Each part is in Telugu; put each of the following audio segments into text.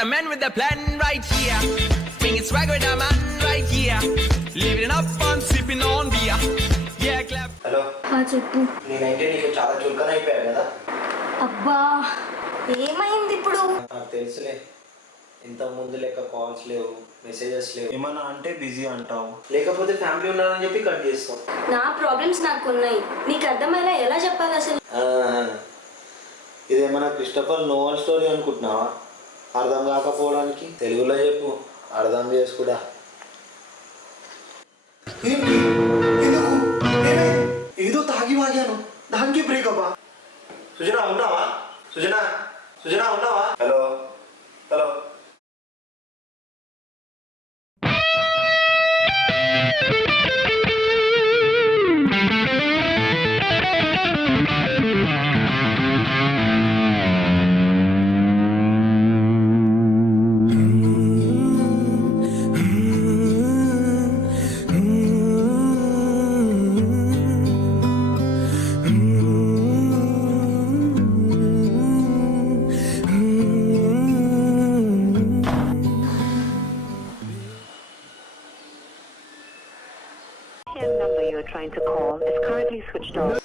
The man with the plan right here. Bringing swag with the man right here. Living it up on sipping on beer. Yeah, clap. Hello చెప్పు. నేనైతే నీకు చాలా చులకన అయిపోయా కదా. అబ్బా ఏమైంది ఇప్పుడు? తెలుసులే, ఇంత ముందు లెక్క కాల్స్ లేవు, మెసేజెస్ లేవు. ఏమన్నా అంటే బిజీ అంటావు, లేకపోతే ఫ్యామిలీ ఉన్నారని చెప్పి కట్ చేస్తావు. నా ప్రాబ్లమ్స్ నాకు ఉన్నాయి, నీకు అర్థమయ్యేలా ఎలా చెప్పాలి అసలు? ఇదేమన్నా క్రిస్టఫర్ నోవెల్ స్టోరీ అనుకుంటున్నావా? అర్థం కాకపోవడానికి తెలుగులో చెప్పు, అర్థం చేసుకుడా. ఏదో తాగి వాగాను, దానికి బ్రేకప్. సుజనా ఉన్నావా? సుజనా సుజనా ఉన్నావా? Hello hello. number you are trying to call is currently switched off.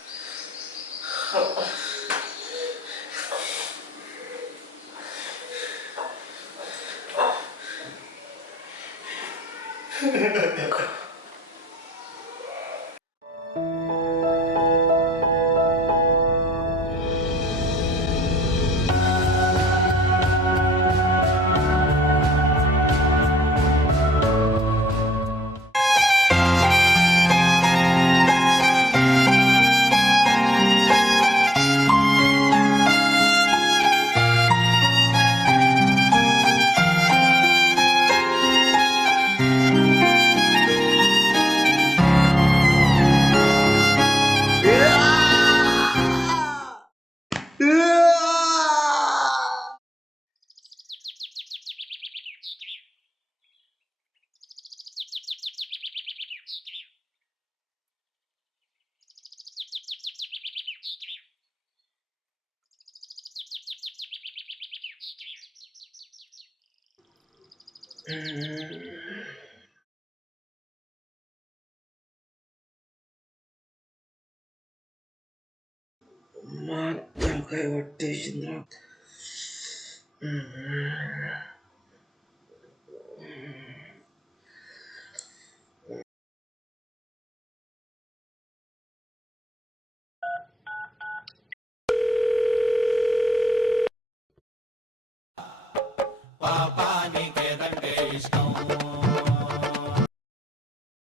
మా తలకాయ పట్టేసిందిరా.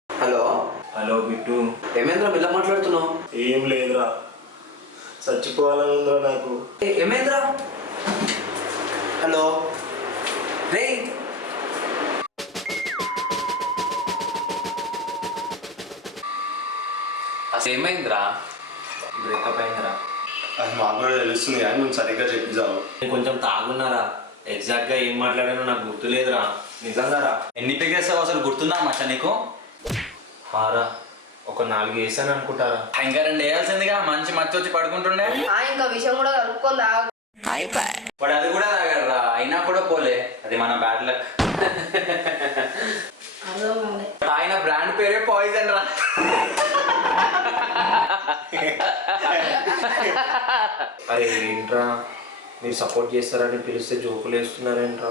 హలో హలో బిట్టు, ఏమేంద్రా బిల్ల మాట్లాడుతున్నావు? ఏం లేదురా, చచ్చిపోవాలని ఉందిరా నాకు. ఏమేంద్రా? హలో రే, అసలు ఏమైందిరా? బ్రేకప్ అయిందిరా. అది మాకు కూడా తెలుస్తుంది కానీ నువ్వు సరిగ్గా చెప్పిచావు. నేను కొంచెం తాగున్నారా, ఎగ్జాక్ట్ గా ఏం మాట్లాడానో నాకు గుర్తులేదురా. నిజంగారా? ఎన్ని పెగేస్తావు అసలు గుర్తుందా మచ్చ నీకు? హారా ఒక 4 వేసాను అనుకుంటారా. ఇంకా 2 వేయాల్సిందిగా, మంచి మచ్చ వచ్చి పడుకుంటుండే. ఇంకా విషయం కూడా కలుపుకుందా. వాడు అది కూడా తాగడరా, అయినా కూడా పోలే. అది మన బ్యాడ్ లక్. ఆయన బ్రాండ్ పేరే పాయిజన్ రా. అరే ఏంట్రా, మీరు సపోర్ట్ చేస్తారని పిలిస్తే జోకులు వేస్తున్నారేంట్రా?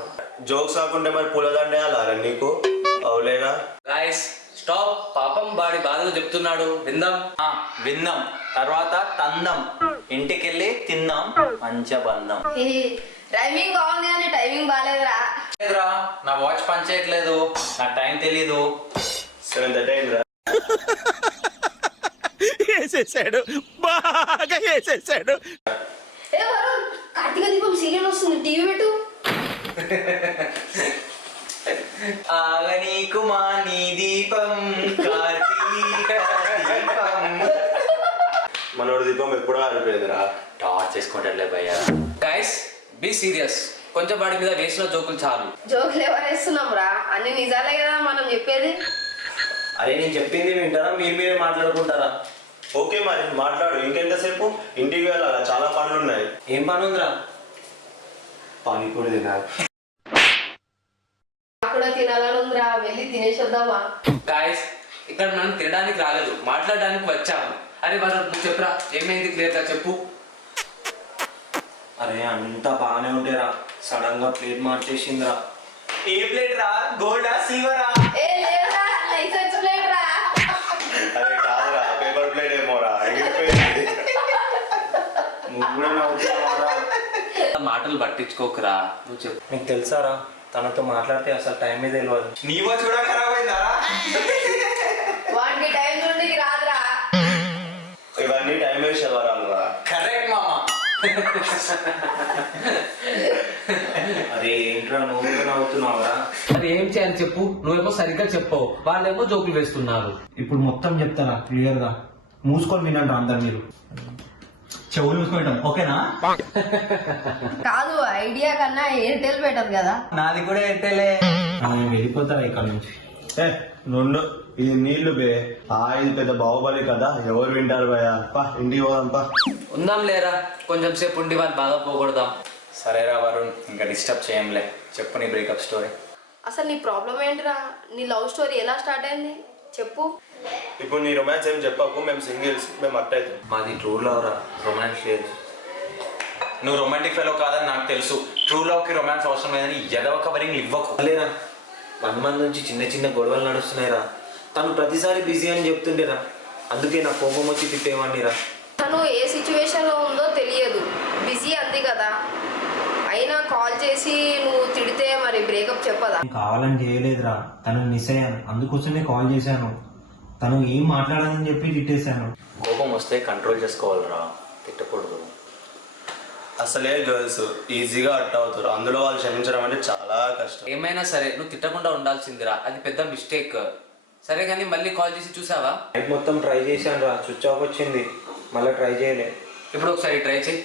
జోక్స్ కాకుండా మరి పూలదండ వేయాలా నీకు? అవులేగా గైస్ స్టాప్, పాపం వాడి బాధలు చెప్తున్నాడు, విందాం. విందాం, తర్వాత తందాం, ఇంటికెళ్ళి తిందాం, మంచిగా బందాం. టైమింగ్ బాగుంది కానీ టైమింగ్ బాగాలేదురా. లేదురా, నా వాచ్ పని చేయట్లేదు, నాకు టైం తెలీదు. 7:30 అయిందిరా. వేసేసాడు, బాగా వేసేసాడు. కార్తీక దీపం సీరియల్ వస్తుంది, టీవీ పెట్టు. ఆగనీకు మాని దీపం, కార్తీక దీపం. మనోడి దీపం ఎప్పుడూ ఆరిపోయేదిరా. టార్చ్ చేసుకుంటారులే భయ్యా. గైస్ బీ సీరియస్, కొంచెం వాడి మీద వేసిన జోకులు చాలు. జోకులు ఎవరేస్తున్నాం రా, అన్ని నిజాలే కదా మనం చెప్పేది. అరే నేను చెప్పింది వింటారా, మీరే మాట్లాడుకుంటారా? ఓకే మరి మాట్లాడు, ఇంకెంతసేపు? ఇంటికి వెళ్ళాలా, చాలా పనులు ఉన్నాయి. ఏం పని ఉందిరా? పానీపూరి తినాలి. కూడా తినాలని ఉందిరా, వెళ్ళి తినేసి వద్దామా? గాయస్ ఇక్కడ మనం తినడానికి రాలేదు, మాట్లాడడానికి వచ్చాము. అరే వాళ్ళు నువ్వు చెప్పురా, ఏమైంది క్లియర్గా చెప్పు. అరే అంతా బాగానే ఉండేరా, సడన్ గా ప్లేట్ మార్చేసిందిరా. ఏ ప్లేట్ రా, గోల్డా సిల్వరా? ఏ లేదురా, లైసెన్స్ ప్లేట్ రా. అరే కాదురా, పేపర్ ప్లేట్ ఏమోరా, ఎగిరిపోయింది. నువ్వు కూడా నవ్వుతున్నావారా? మాటలు పట్టించుకోకరా, నువ్వు చెప్పు. నీకు తెలుసారా, తనతో మాట్లాడితే అసలు టైమే తెలియదు. నీ వాచ్ కూడా ఖరాబ్ అయిందారా? వాడికి టైం నుండి రాదురా. ఇవన్నీ టైం వేస్ట్ అవ్వరాలురా. కరెక్ట్ మామా. అరే ఏంట్రా నువ్వు కూడా నవ్వుతున్నావురా? మరి ఏం చేయాలి చెప్పు, నువ్వేమో సరిగ్గా చెప్పవు, వాళ్ళేమో జోకులు వేస్తున్నారు. ఇప్పుడు మొత్తం చెప్తారా క్లియర్ గా, మూసుకొని వినండి అందరు మీరు. చెవులు మూసుకుంటాం ఓకేనా? కాదు, ఐడియా కన్నా ఎయిర్టెల్ బెటర్ కదా. నాది కూడా ఎట్టలే. నేను వెళ్ళిపోతారా ఇక్కడ నుంచి? రెండు ఇది నీళ్లు బే, ఇది పెద్ద బాహుబలి కదా, ఎవరు వింటారు భయ. ఇంటికి పోదాం పా. ఉందాం లేరా, కొంచెం సేపు ఉండి వాళ్ళు బాగా పోకూడదాం. సరేరా వరుణ్, ఇంకా డిస్టర్బ్ చేయంలే. చెప్పు నీ బ్రేకప్ స్టోరీ. అసలు నీ ప్రాబ్లం ఏంటిరా? నీ లవ్ స్టోరీ ఎలా స్టార్ట్ అయింది చెప్పు. ఇప్పుడు నీ రొమాన్స్ ఏం చెప్పకు, మేము సింగిల్స్, మేము అట్ అవుతాం. మాది ట్రూ లవ్ రా, రొమాన్స్ లేదు. నువ్వు రొమాంటిక్ ఫెలో కాదని నాకు తెలుసు. ట్రూ లవ్ కి రొమాన్స్ అవసరం లేదని ఎదవ కవరింగ్ ఇవ్వకు. లేరా, 1 month నుంచి చిన్న చిన్న గొడవలు నడుస్తున్నాయిరా. తను ప్రతిసారి బిజీ అని చెప్తుండేరా, అందుకే నాకు కోపం వచ్చి తిట్టేవాడినిరా. తను ఏ సిచ్యువేషన్ లో ఉందో తెలియదు, బిజీ అంది కదా. అయినా కాల్ చేసి నువ్వు తిడితే మరి బ్రేకప్ చెప్పదా? నేను కావాలని చేయలేదురా, తను మిస్ అయ్యాను, అందుకోసమే కాల్ చేశాను. తను ఏం మాట్లాడదని చెప్పి తిట్టేశాను. కోపం వస్తే కంట్రోల్ చేసుకోవాలిరా, తిట్టకూడదు. అసలే గర్ల్స్ ఈజీగా అట్ అవుతారు, అందులో వాళ్ళు క్షమించడం అంటే చాలా కష్టం. ఏమైనా సరే నువ్వు తిట్టకుండా ఉండాల్సిందిరా, అది పెద్ద మిస్టేక్. సరే కానీ మళ్ళీ కాల్ చేసి చూసావా? నైట్ మొత్తం ట్రై చేశాను రా, స్విచ్ ఆఫ్ వచ్చింది, మళ్ళీ ట్రై చేయలే. ఇప్పుడు ఒకసారి ట్రై చేయి.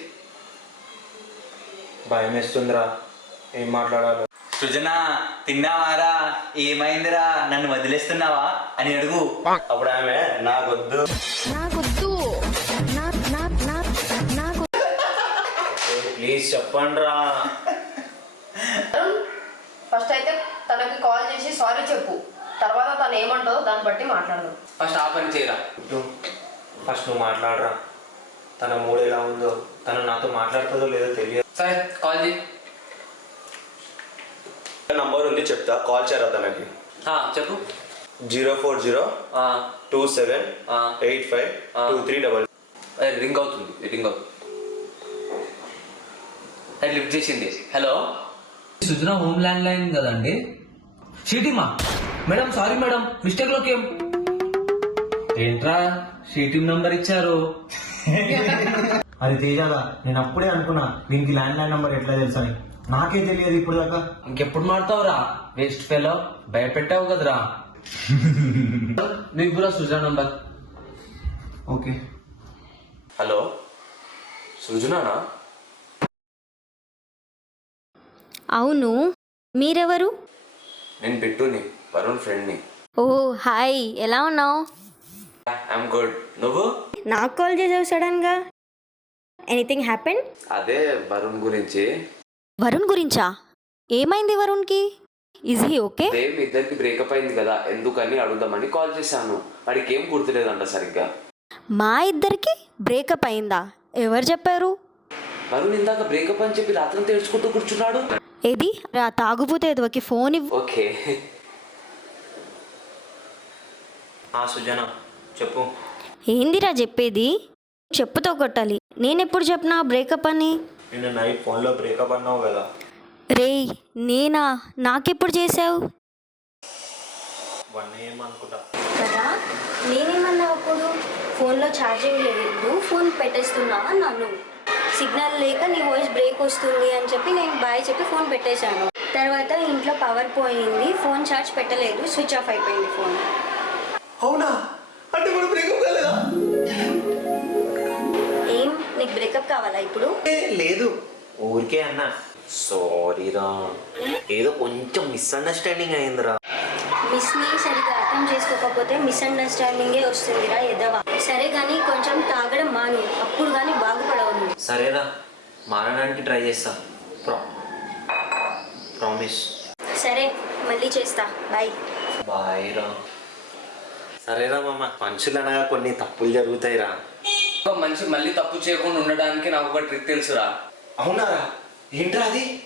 భయం వేస్తుందిరా, ఏం మాట్లాడాలో. సృజన తిన్నావారా, ఏమైందిరా, నన్ను వదిలేస్తున్నావా అని అడుగు. అప్పుడు ఆమె నాకొద్దు ప్లీజ్ చెప్పండి రా. ఫస్ట్ అయితే తనకి కాల్ చేసి సారీ చెప్పు, తర్వాత తను ఏమంటుందో దాన్ని బట్టి మాట్లాడదాం. ఫస్ట్ ఆ పని చేయరా. ఫస్ట్ నువ్వు మాట్లాడరా, తన మూడు ఎలా ఉందో, తను నాతో మాట్లాడుతుందో లేదో తెలియదు. సరే కాల్ చేయి. నంబర్ ఉంది చెప్తా, కాల్ చేయరా తనకి. చెప్పు. 040278523. రింగ్ అవుతుంది, రింగ్ అవుతుంది. అది లిఫ్ట్ చేసింది. Hello, Sujana home land line కదండి? షీటిమా మేడం, సారీ మేడం, మిస్టేక్ లోకి ఏంట్రా షీటిమ్ నంబర్ ఇచ్చారు? అది తేజాదా, నేను అప్పుడే అనుకున్నా దీనికి ల్యాండ్ లైన్ నంబర్ ఎట్లా తెలుసా అని. నాకే తెలియదు ఇప్పుడు దాకా. ఇంకెప్పుడు మారుతావురా వేస్ట్ ఫెలో, భయపెట్టావు కదరా. నీకు కూడా సుజనా నంబర్. ఓకే. హలో, సృజనానా? అవును, మీరెవరు? నేను బిట్టుని, వరుణ్ ఫ్రెండ్ని. ఓ హాయ్, ఎలా ఉన్నావు? I'm good. నువ్వు? నాకు కాల్ చేసావు సడన్గా, ఎనీథింగ్ హ్యాపెన్? అదే వరుణ్ గురించి. వరుణ్ గురించా? ఏమైంది వరుణ్కి? Is he okay? మీ ఇద్దరికి బ్రేకప్ అయింది కదా, ఎందుకని అడుగుదామని కాల్ చేశాను. వాడికి ఏం గుర్తులేదంట సరిగ్గా. మా ఇద్దరికి బ్రేకప్ అయిందా? ఎవరు చెప్పారు? వరుణ్ ఇందాక బ్రేకప్ అని చెప్పి రాత్రి తెలుసుకుంటూ కూర్చున్నాడు. ఏది రా, తాగుపోతే ఎదువకి ఫోన్ ఇవ్వు. ఓకే. సుజన చెప్పు. ఏందిరా చెప్పేది? చెప్పుతో కొట్టాలి. నేనెప్పుడు చెప్పినా బ్రేకప్ అని? నిన్న నైట్ ఫోన్లో బ్రేకప్ అన్నావు కదా. రేయ్ నేనా? నాకెప్పుడు చేసావు? 1 AM అనుకుంటా కదా, నేనేమన్నా అప్పుడు? ఫోన్లో ఛార్జింగ్ లేదు, ఫోన్ పెట్టేస్తున్నావా నన్ను. సిగ్నల్ లేక నీ వాయిస్ బ్రేక్ వస్తుంది అని చెప్పి నేను బాయ్ చెప్పి ఫోన్ పెట్టేశాను. తర్వాత ఇంట్లో పవర్ పోయింది, ఫోన్ ఛార్జ్ పెట్టలేదు, స్విచ్ ఆఫ్ అయిపోయింది ఫోన్. అవునా? అంటే ఇప్పుడు బ్రేకప్ కాలేదా? ఏం నీకు బ్రేకప్ కావాలా ఇప్పుడు? లేదు, ఊరికే అన్నా. సారీరా, ఏదో కొంచెం మిస్అండర్స్టాండింగ్ అయిందిరా. మిస్ని సరిగ్గా అర్థం చేసుకోకపోతే మిస్అండర్స్టాండింగే వస్తుందిరా ఎదవా. సరే కానీ కొంచెం తాగడం మాను, అప్పుడు కానీ బాగుపడవు. సరేరా, మారడానికి ట్రై చేస్తా, ప్రామిస్. సరే మళ్ళీ చేస్తా. బాయ్. బాయ్ రా. సరేరా మామ, మనుషులు అనగా కొన్ని తప్పులు జరుగుతాయిరా. మనిషి మళ్ళీ తప్పు చేయకుండా ఉండడానికి నాకు ఒక ట్రిక్ తెలుసురా. అవునారా? ఏంట్రా అది?